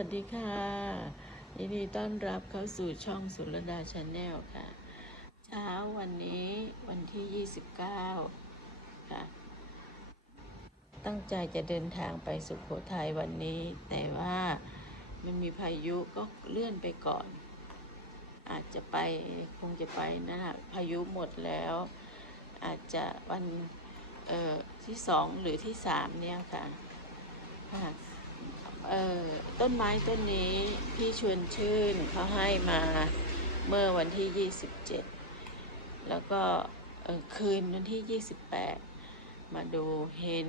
วัสดีค่ะยินดีต้อนรับเข้าสู่ช่องสุรดาชาแนลค่ะ เช้าวันนี้วันที่ 29 ค่ะ ตั้งใจจะเดินทางไปสุขโขทัยวันนี้ แต่ว่ามันมีพายุก็เลื่อนไปก่อน อาจจะไปคงจะไปนะฮะพายุหมดแล้ว อาจจะวันที่สองหรือที่สามเนี่ยค่ะค่ะ ต้นไม้ต้นนี้พี่ชวนชื่นเขาให้มาเมื่อวันที่ 27 แล้วก็คืนวันที่ 28 มาดูเห็น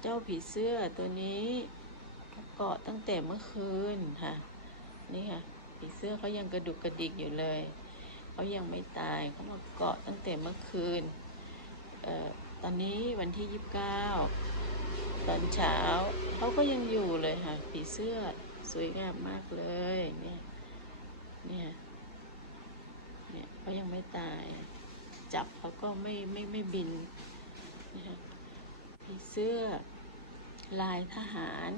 เจ้าผีเสื้อตัวนี้เกาะตั้งแต่เมื่อคืนค่ะ นี่ค่ะผีเสื้อเขายังกระดุกกระดิกอยู่เลยเขายังไม่ตายเขามาเกาะตั้งแต่เมื่อคืนออตอนนี้วันที่ 29 ตอนเช้าเขาก็ยังอยู่เลยค่ะผีเสื้อสวยงามมากเลยเนี่ยเนี่ยเนี่ยเขายังไม่ตาย จับเขาก็ไม่ไม่ไม่บินนะคะผีเสื้อลายทหาร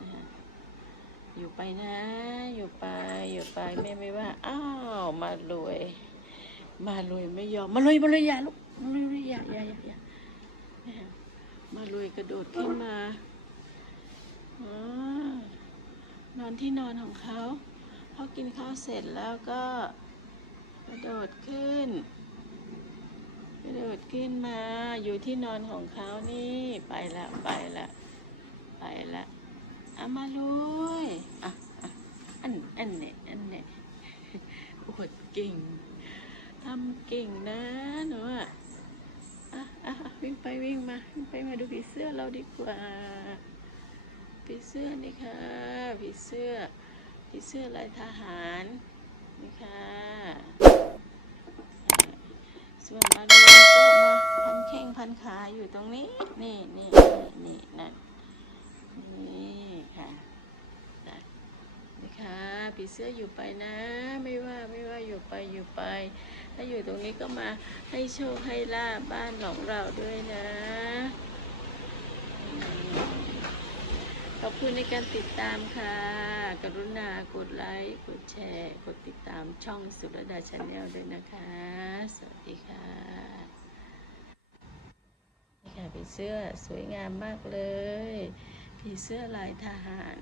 นะคะอยู่ไปนะ อยู่ไป อยู่ไปแม่ไม่ว่า อ้าว มารวย มารวยไม่ยอม มารวยมารวยอย่าลูกมารวยอย่าอย่าอย่าอย่า มาลุยกระโดดขึ้นมาอนอนที่นอนของเขาเขากินข้าวเสร็จแล้วก็กระโดดขึ้น กระโดดขึ้นมาอยู่ที่นอนของเขานี่ไปละไปละไปละเอามาลุยอะอะอันอันเนี่ยอันเนี่ยอวดเก่งทำเก่งนะหนูอะอะอะอะ วิ่งไปวิ่งมาวิ่งไปมาดูผีเสื้อเราดีกว่า ผีเสื้อนี่ค่ะ ผีเสื้อ ผีเสื้อลายทหารนี่ค่ะส่วนมาดูก็มาพันแข้งพันขาอยู่ตรงนี้ นี่นี่นี่นี่นั่นนี่ค่ะนะนี่ค่ะผีเสื้ออยู่ไปนะ ไม่ว่าไม่ว่าอยู่ไปอยู่ไป ถ้าอยู่ตรงนี้ก็มาให้โชคให้ลาบบ้านของเราด้วยนะ ขอบคุณในการติดตามค่ะ กรุณากดไลค์ กดแชร์ กดติดตามช่องสุรดาชาแนลด้วยนะคะ สวัสดีค่ะนี่ค่ะผีเสื้อสวยงามมากเลยผีเสื้อลายทหาร